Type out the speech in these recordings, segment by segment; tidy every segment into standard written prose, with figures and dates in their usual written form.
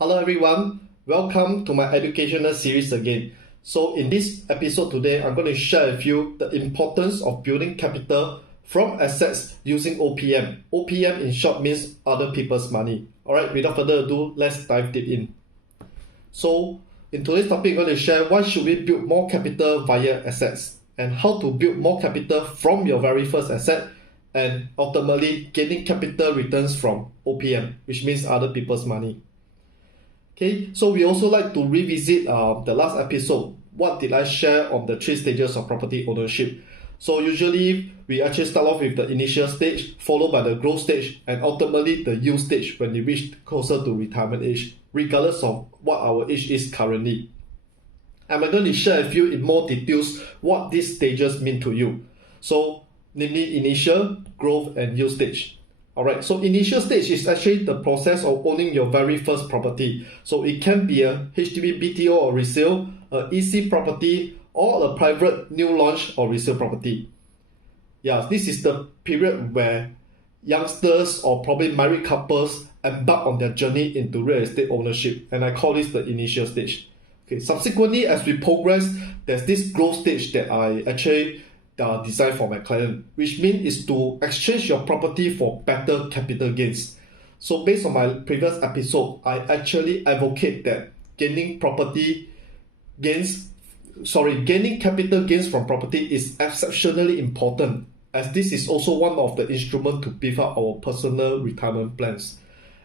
Hello everyone, welcome to my educational series again. So in this episode today, I'm going to share with you the importance of building capital from assets using OPM. OPM in short means other people's money. Alright, without further ado, let's dive deep in. So in today's topic, I'm going to share why should we build more capital via assets and how to build more capital from your very first asset and ultimately gaining capital returns from OPM, which means other people's money. Okay, so we also like to revisit the last episode. What did I share on the 3 stages of property ownership? So usually we actually start off with the initial stage, followed by the growth stage, and ultimately the yield stage when we reach closer to retirement age, regardless of what our age is currently. I'm going to share with you in more details what these stages mean to you. So, namely initial, growth, and yield stage. Alright, so initial stage is actually the process of owning your very first property. So it can be a HDB BTO or resale, a EC property, or a private new launch or resale property. Yeah, this is the period where youngsters or probably married couples embark on their journey into real estate ownership, and I call this the initial stage. Okay, subsequently, as we progress, there's this growth stage that I actually designed for my client, which means is to exchange your property for better capital gains. So based on my previous episode, I actually advocate that gaining capital gains from property is exceptionally important, as this is also one of the instruments to beef up our personal retirement plans.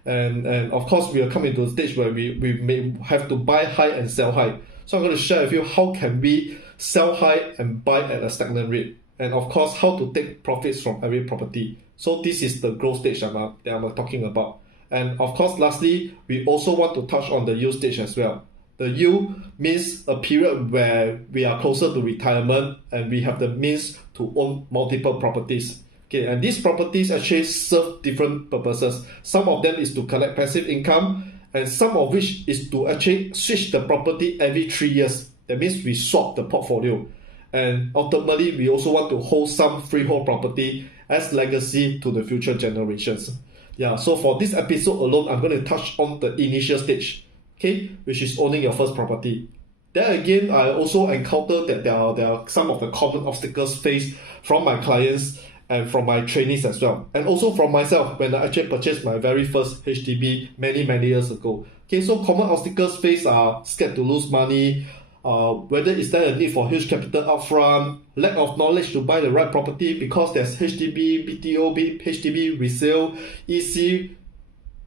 And of course, we are coming to a stage where we may have to buy high and sell high. So I'm going to share with you how can we sell high and buy at a stagnant rate. And of course, how to take profits from every property. So this is the growth stage that I'm talking about. And of course, lastly, we also want to touch on the yield stage as well. The yield means a period where we are closer to retirement and we have the means to own multiple properties. Okay, and these properties actually serve different purposes. Some of them is to collect passive income, and some of which is to actually switch the property every 3 years. That means we swap the portfolio. And ultimately, we also want to hold some freehold property as legacy to the future generations. Yeah, so for this episode alone, I'm going to touch on the initial stage, okay, which is owning your first property. Then again, I also encountered that there are some of the common obstacles faced from my clients and from my trainees as well, and also from myself when I actually purchased my very first HDB many years ago. Okay, so common obstacles faced are scared to lose money, whether is there a need for huge capital upfront, lack of knowledge to buy the right property because there's HDB, BTO, HDB resale, EC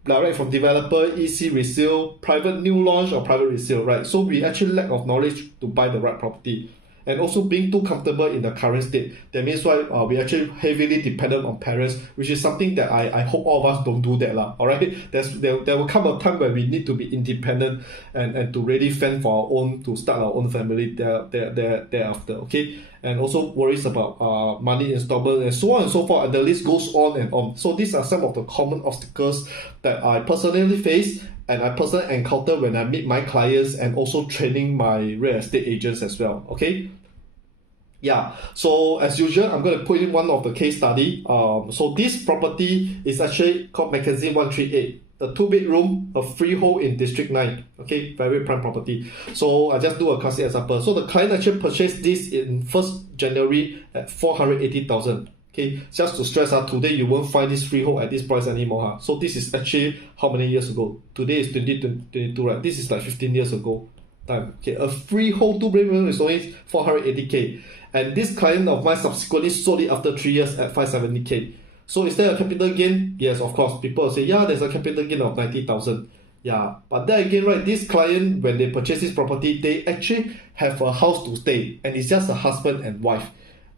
direct from developer, EC resale, private new launch or private resale, right? So we actually lack of knowledge to buy the right property. And also being too comfortable in the current state. That means why we actually heavily dependent on parents, which is something that I hope all of us don't do that. Alright? There will come a time where we need to be independent and to really fend for our own, to start our own family thereafter. Okay? And also worries about money installment and so on and so forth, and the list goes on and on. So these are some of the common obstacles that I personally face and I personally encounter when I meet my clients and also training my real estate agents as well. Okay? Yeah, so as usual, I'm going to put in one of the case study. So this property is actually called Magazine 138. A 2-bedroom, a freehold in District 9. Okay, very prime property. So I just do a classic example. So the client actually purchased this in 1st January at 480,000. Okay, just to stress today you won't find this freehold at this price anymore. So this is actually how many years ago? Today is 2022, right? This is like 15 years ago time. Okay, a freehold 2-bedroom is only 480k. And this client of mine subsequently sold it after 3 years at 570k. So is there a capital gain? Yes, of course. People will say, yeah, there's a capital gain of 90,000. Yeah, but then again, right, this client, when they purchase this property, they actually have a house to stay, and it's just a husband and wife.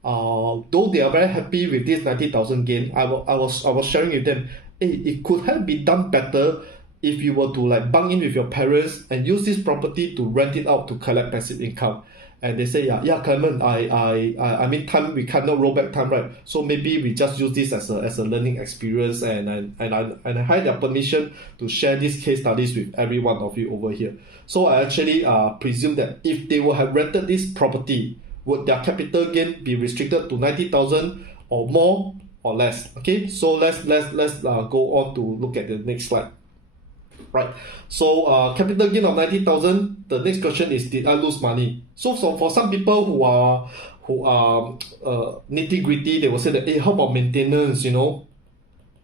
Though they are very happy with this 90,000 gain, I was sharing with them, hey, it could have been done better if you were to like bunk in with your parents and use this property to rent it out to collect passive income. And they say, yeah, Clement, I mean, time we cannot roll back time, right? So maybe we just use this as a learning experience, and I had their permission to share these case studies with every one of you over here. So I actually presume that if they would have rented this property, would their capital gain be restricted to 90,000 or more or less? Okay, so let's go on to look at the next slide. Right. So capital gain of 90,000. The next question is, did I lose money? So for some people who are nitty gritty, they will say that, hey, how about maintenance?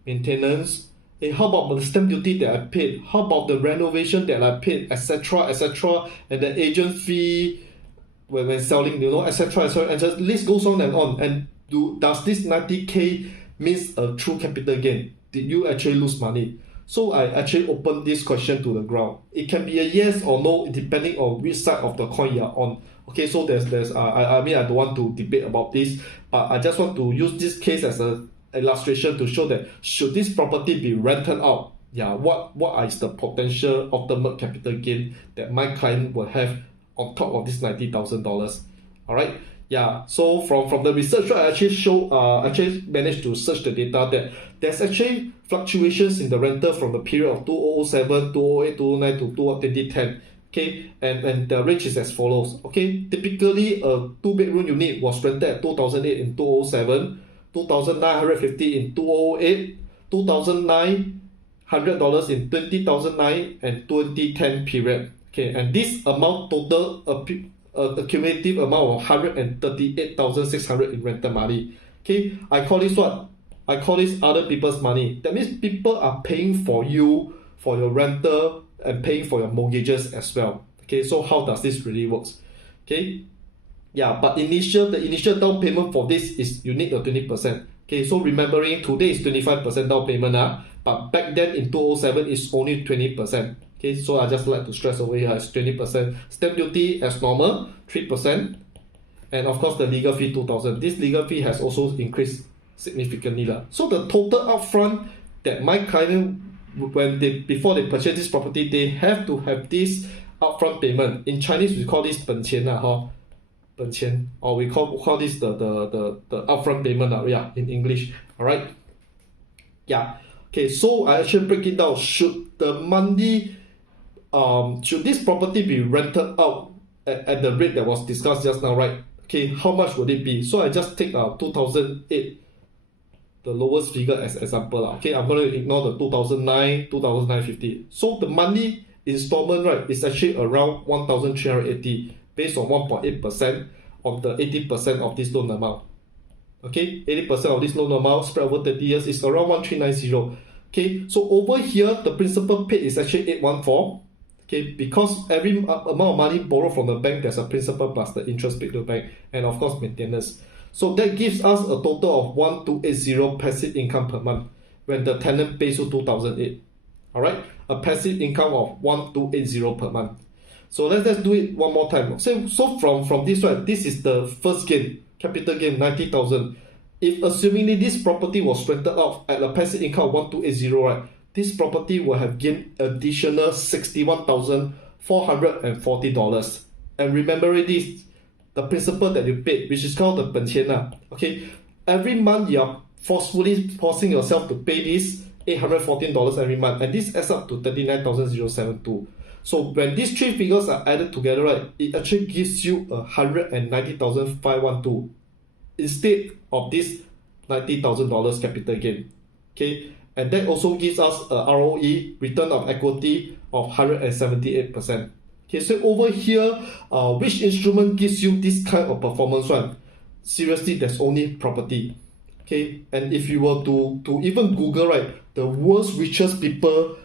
Maintenance. Hey, how about the stamp duty that I paid? How about the renovation that I paid, etc., etc., and the agent fee when selling, etc., etc., and the list goes on and on. And does this 90K means a true capital gain? Did you actually lose money? So I actually open this question to the ground. It can be a yes or no depending on which side of the coin you are on. Okay, so there's I mean, I don't want to debate about this, but I just want to use this case as a illustration to show that should this property be rented out, what is the potential ultimate capital gain that my client will have on top of this $90,000. All right. Yeah, so from the research, I actually managed to search the data that there's actually fluctuations in the rental from the period of 2007, 2008, 2009 to 2010. Okay, and the range is as follows. Okay, typically a 2-bedroom unit was rented at 2008 in 2007, 2,950 in 2008, $2,900 in 2009 and 2010 period. Okay, and this amount total a cumulative amount of 138,600 in rental money. Okay, I call this what? I call this other people's money. That means people are paying for you for your rental and paying for your mortgages as well. Okay, so how does this really works? Okay, yeah, but the initial down payment for this is you need a 20%. Okay, so remembering today is 25% down payment, but back then in 2007 is only 20%. Okay, so I just like to stress over here as 20%. Stamp duty as normal, 3%. And of course the legal fee 2,000. This legal fee has also increased significantly. So the total upfront that my client, before they purchase this property, they have to have this upfront payment. In Chinese we call this 本钱, or we call this the upfront payment, in English. Alright. Yeah. Okay, so I actually break it down. Should this property be rented out at the rate that was discussed just now, right? Okay, how much would it be? So I just take 2008, the lowest figure as example. Okay, I'm going to ignore the 2009, 2,950. So the monthly installment, right, is actually around 1,380 based on 1.8% of the 80% of this loan amount. Okay, 80% of this loan amount spread over 30 years is around 1,390. Okay, so over here the principal paid is actually 814. Okay, because every amount of money borrowed from the bank, there's a principal plus the interest paid to the bank, and of course maintenance. So that gives us a total of 1,280 passive income per month when the tenant pays you 2,008. All right, a passive income of 1,280 per month. So let's do it one more time. So from this one, this is the first gain, capital gain 90,000. If assumingly this property was rented out at a passive income of 1,280, right, this property will have gained additional $61,440. And remember this, the principal that you paid, which is called the 本钱. Okay, every month you are forcing yourself to pay this $814 every month, and this adds up to 39,072. So when these three figures are added together, right, it actually gives you 190,512 instead of this $90,000 capital gain. Okay, and that also gives us a ROE, return of equity, of 178%. Okay, so over here, which instrument gives you this kind of performance one? Seriously, there's only property. Okay, and if you were to even Google, right, the world's richest people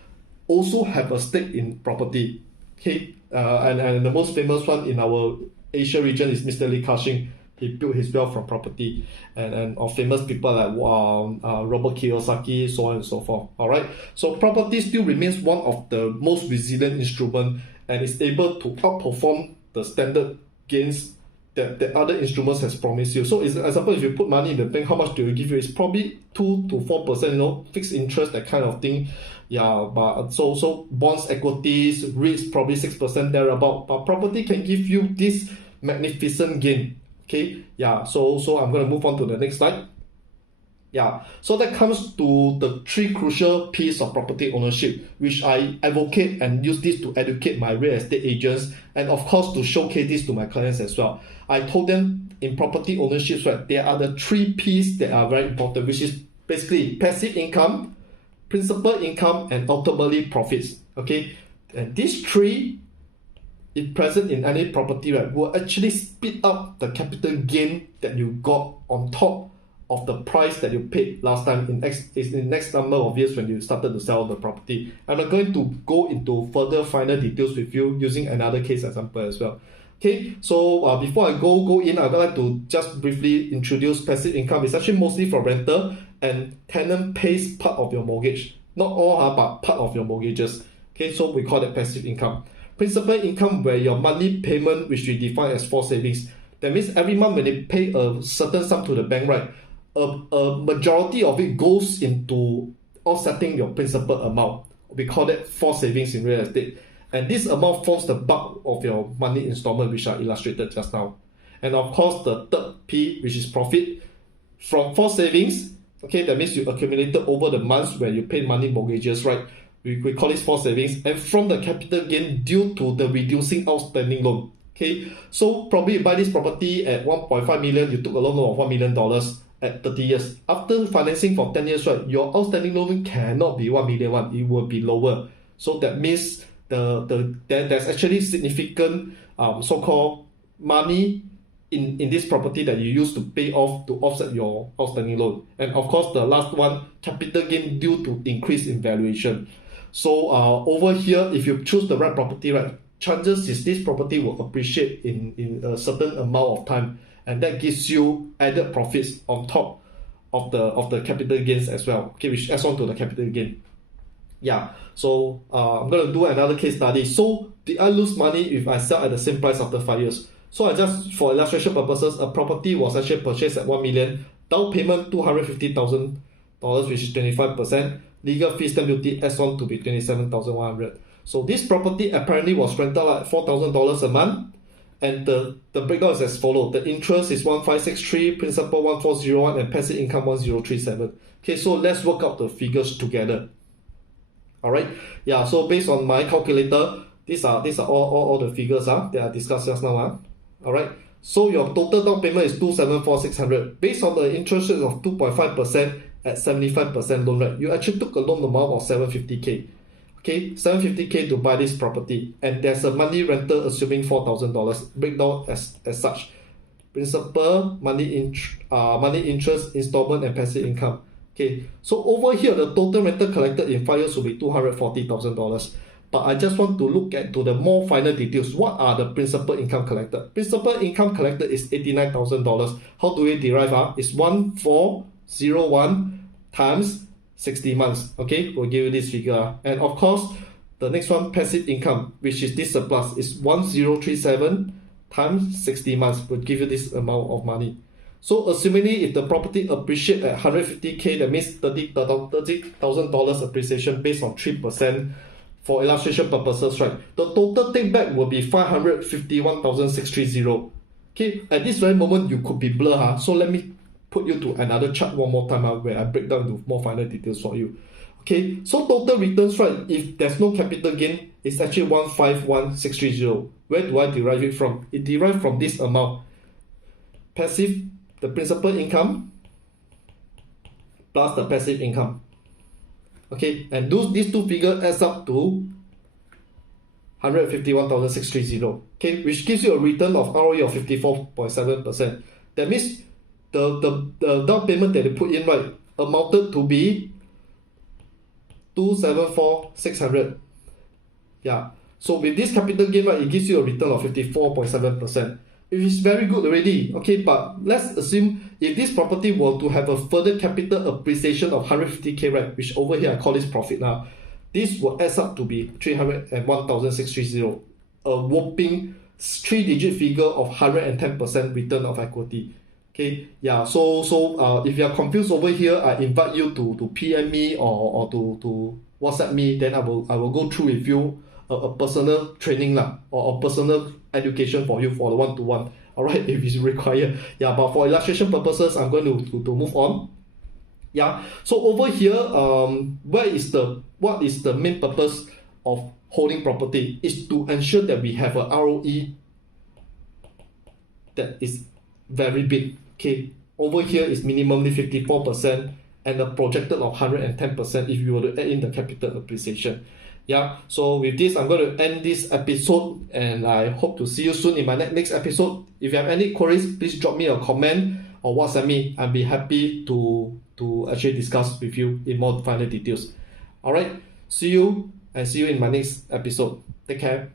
also have a stake in property. Okay, and the most famous one in our Asia region is Mr. Li Ka-shing. He built his wealth from property, and of famous people like Robert Kiyosaki, so on and so forth. All right, so property still remains one of the most resilient instrument and is able to outperform the standard gains that other instruments has promised you. So, as example, if you put money in the bank, how much do you give you? It's probably 2 to 4%, fixed interest, that kind of thing. Yeah, but so bonds, equities, REITs probably 6% thereabout. But property can give you this magnificent gain. Okay, yeah, so I'm going to move on to the next slide. Yeah, so that comes to the 3 crucial pieces of property ownership, which I advocate and use this to educate my real estate agents, and of course to showcase this to my clients as well. I told them in property ownership, right, there are the 3 P's that are very important, which is basically passive income, principal income, and ultimately profits. Okay, and these three, if present in any property, right, will actually speed up the capital gain that you got on top of the price that you paid last time in next number of years when you started to sell the property. I'm not going to go into further finer details with you using another case example as well. Okay, so before I go in, I'd like to just briefly introduce passive income. It's actually mostly for rental, and tenant pays part of your mortgage. Not all, but part of your mortgages. Okay, so we call that passive income. Principal income, where your monthly payment, which we define as forced savings. That means every month when they pay a certain sum to the bank, right, a majority of it goes into offsetting your principal amount. We call that forced savings in real estate. And this amount forms the bulk of your money installment, which are illustrated just now. And of course, the third P, which is profit from forced savings. Okay, that means you accumulated over the months where you pay money mortgages, right? We call this forced savings. And from the capital gain due to the reducing outstanding loan. Okay, so probably you buy this property at 1.5 million, you took a loan of $1 million at 30 years. After financing for 10 years, right, your outstanding loan cannot be 1 million, it will be lower. So that means there's actually significant so-called money in this property that you use to pay off to offset your outstanding loan. And of course, the last one, capital gain due to increase in valuation. So over here, if you choose the right property, right, chances is this property will appreciate in a certain amount of time, and that gives you added profits on top of the capital gains as well. Okay, which adds on to the capital gain. Yeah, so I'm going to do another case study. So did I lose money if I sell at the same price after 5 years? So I just, for illustration purposes, a property was actually purchased at 1 million, down payment $250,000, which is 25%. Legal fees, stamp duty adds on to be 27,100. So this property apparently was rented at $4,000 a month, and the breakdown is as follows. The interest is 1563, principal 1401, and passive income 1037. Okay, so let's work out the figures together. Alright, yeah, so based on my calculator, these are all the figures that I discussed just now. Alright, so your total down payment is 274,600. Based on the interest rate of 2.5% at 75% loan rate, you actually took a loan amount of 750k. Okay, 750k to buy this property, and there's a monthly rental assuming $4,000. Breakdown as such: principal, money interest, installment, and passive income. Okay, so over here the total rental collected in 5 years will be $240,000. But I just want to look at to the more final details. What are the principal income collected? Principal income collected is $89,000. How do we derive? It's 1401 times 60 months. Okay, we'll give you this figure. And of course, the next one, passive income, which is this surplus, is 1037 times 60 months, will give you this amount of money. So assuming if the property appreciate at 150k, that means $30,000 appreciation based on 3% for illustration purposes, right? The total take back will be 551,630. Okay, at this very moment you could be blur. So let me put you to another chart one more time where I break down into more final details for you. Okay, so total returns, right, if there's no capital gain, it's actually 151,630. Where do I derive it from? It derived from this amount. Passive, the principal income plus the passive income. Okay, and these two figures adds up to 151,630. Okay, which gives you a return of ROE of 54.7%. That means the down payment that they put in, right, amounted to be 274,600. Yeah, so with this capital gain, right, it gives you a return of 54.7%. It is very good already. Okay, but let's assume if this property were to have a further capital appreciation of 150k, right, which over here I call this profit now, this will add up to be 301,630, a whopping 3-digit figure of 110% return of equity. Okay, yeah, so if you are confused over here, I invite you to PM me or to WhatsApp me, then I will go through with you a personal training or a personal education for you for the one-to-one. Alright, if it's required. Yeah, but for illustration purposes, I'm going to move on. Yeah, so over here, what is the main purpose of holding property? Is to ensure that we have a ROE that is very big. Okay, over here is minimally 54% and a projected of 110% if you were to add in the capital appreciation. Yeah, so with this, I'm going to end this episode, and I hope to see you soon in my next episode. If you have any queries, please drop me a comment or WhatsApp me. I'll be happy to actually discuss with you in more finer details. All right, see you in my next episode. Take care.